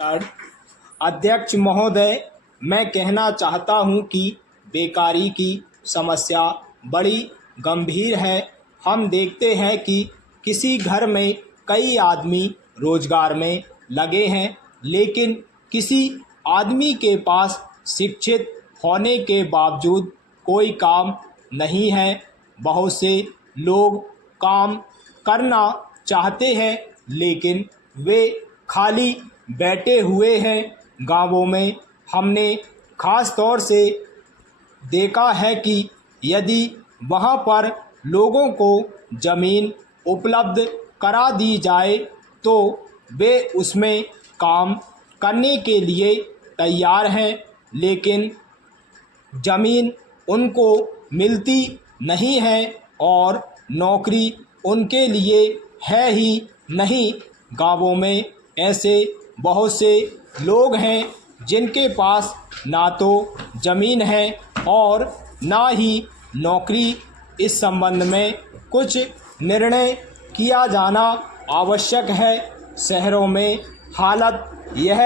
अध्यक्ष महोदय, मैं कहना चाहता हूं कि बेकारी की समस्या बड़ी गंभीर है। हम देखते हैं कि किसी घर में कई आदमी रोजगार में लगे हैं, लेकिन किसी आदमी के पास शिक्षित होने के बावजूद कोई काम नहीं है। बहुत से लोग काम करना चाहते हैं, लेकिन वे खाली बैठे हुए हैं। गांवों में हमने खास तौर से देखा है कि यदि वहां पर लोगों को ज़मीन उपलब्ध करा दी जाए तो वे उसमें काम करने के लिए तैयार हैं, लेकिन ज़मीन उनको मिलती नहीं है और नौकरी उनके लिए है ही नहीं। गांवों में ऐसे बहुत से लोग हैं जिनके पास ना तो ज़मीन है और ना ही नौकरी। इस संबंध में कुछ निर्णय किया जाना आवश्यक है। शहरों में हालत यह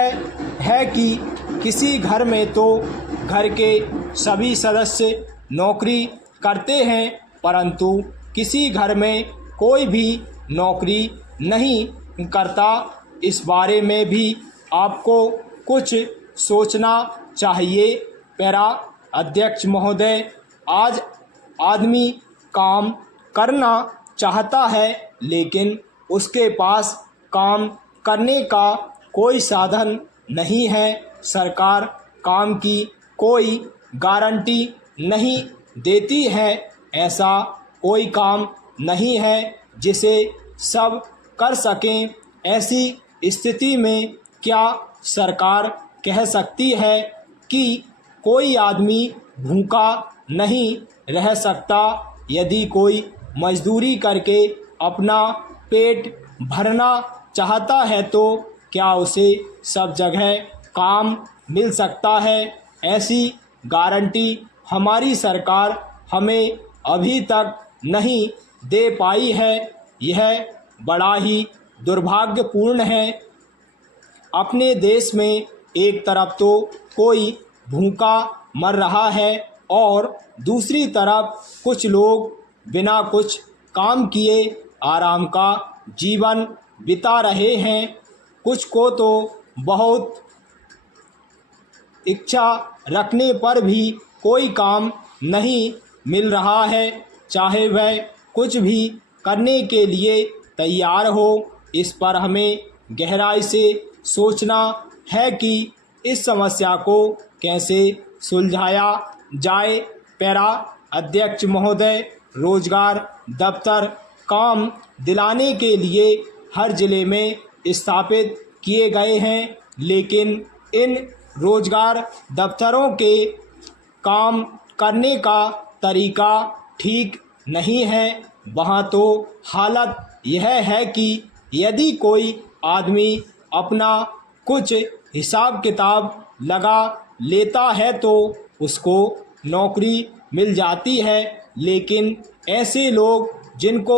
है कि किसी घर में तो घर के सभी सदस्य नौकरी करते हैं, परंतु किसी घर में कोई भी नौकरी नहीं करता। इस बारे में भी आपको कुछ सोचना चाहिए। पैरा अध्यक्ष महोदय, आज आदमी काम करना चाहता है, लेकिन उसके पास काम करने का कोई साधन नहीं है। सरकार काम की कोई गारंटी नहीं देती है। ऐसा कोई काम नहीं है जिसे सब कर सकें। ऐसी स्थिति में क्या सरकार कह सकती है कि कोई आदमी भूखा नहीं रह सकता? यदि कोई मजदूरी करके अपना पेट भरना चाहता है तो क्या उसे सब जगह काम मिल सकता है? ऐसी गारंटी हमारी सरकार हमें अभी तक नहीं दे पाई है। यह बड़ा ही दुर्भाग्यपूर्ण है। अपने देश में एक तरफ तो कोई भूखा मर रहा है और दूसरी तरफ कुछ लोग बिना कुछ काम किए आराम का जीवन बिता रहे हैं। कुछ को तो बहुत इच्छा रखने पर भी कोई काम नहीं मिल रहा है, चाहे वह कुछ भी करने के लिए तैयार हो। इस पर हमें गहराई से सोचना है कि इस समस्या को कैसे सुलझाया जाए। पैरा अध्यक्ष महोदय, रोजगार दफ्तर काम दिलाने के लिए हर जिले में स्थापित किए गए हैं, लेकिन इन रोजगार दफ्तरों के काम करने का तरीका ठीक नहीं है। वहाँ तो हालत यह है कि यदि कोई आदमी अपना कुछ हिसाब किताब लगा लेता है तो उसको नौकरी मिल जाती है, लेकिन ऐसे लोग जिनको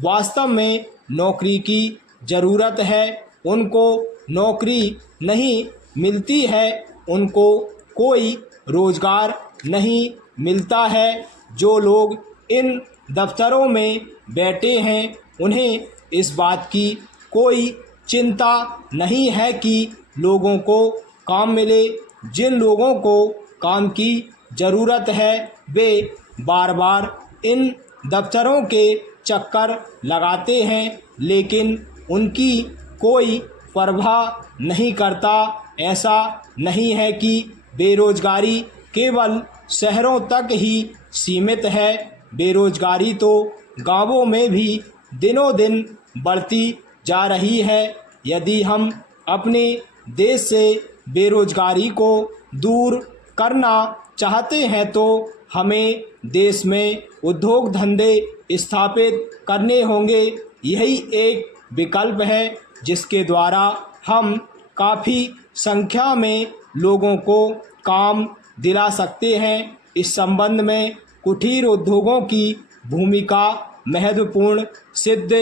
वास्तव में नौकरी की ज़रूरत है उनको नौकरी नहीं मिलती है, उनको कोई रोज़गार नहीं मिलता है। जो लोग इन दफ्तरों में बैठे हैं उन्हें इस बात की कोई चिंता नहीं है कि लोगों को काम मिले। जिन लोगों को काम की ज़रूरत है वे बार बार इन दफ्तरों के चक्कर लगाते हैं, लेकिन उनकी कोई परवाह नहीं करता। ऐसा नहीं है कि बेरोजगारी केवल शहरों तक ही सीमित है। बेरोजगारी तो गांवों में भी दिनों दिन बढ़ती जा रही है। यदि हम अपने देश से बेरोजगारी को दूर करना चाहते हैं तो हमें देश में उद्योग धंधे स्थापित करने होंगे। यही एक विकल्प है जिसके द्वारा हम काफ़ी संख्या में लोगों को काम दिला सकते हैं। इस संबंध में कुटीर उद्योगों की भूमिका महत्वपूर्ण सिद्ध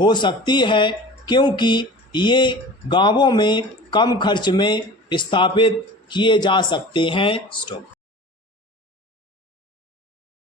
हो सकती है, क्योंकि ये गांवों में कम खर्च में स्थापित किए जा सकते हैं। स्टॉप।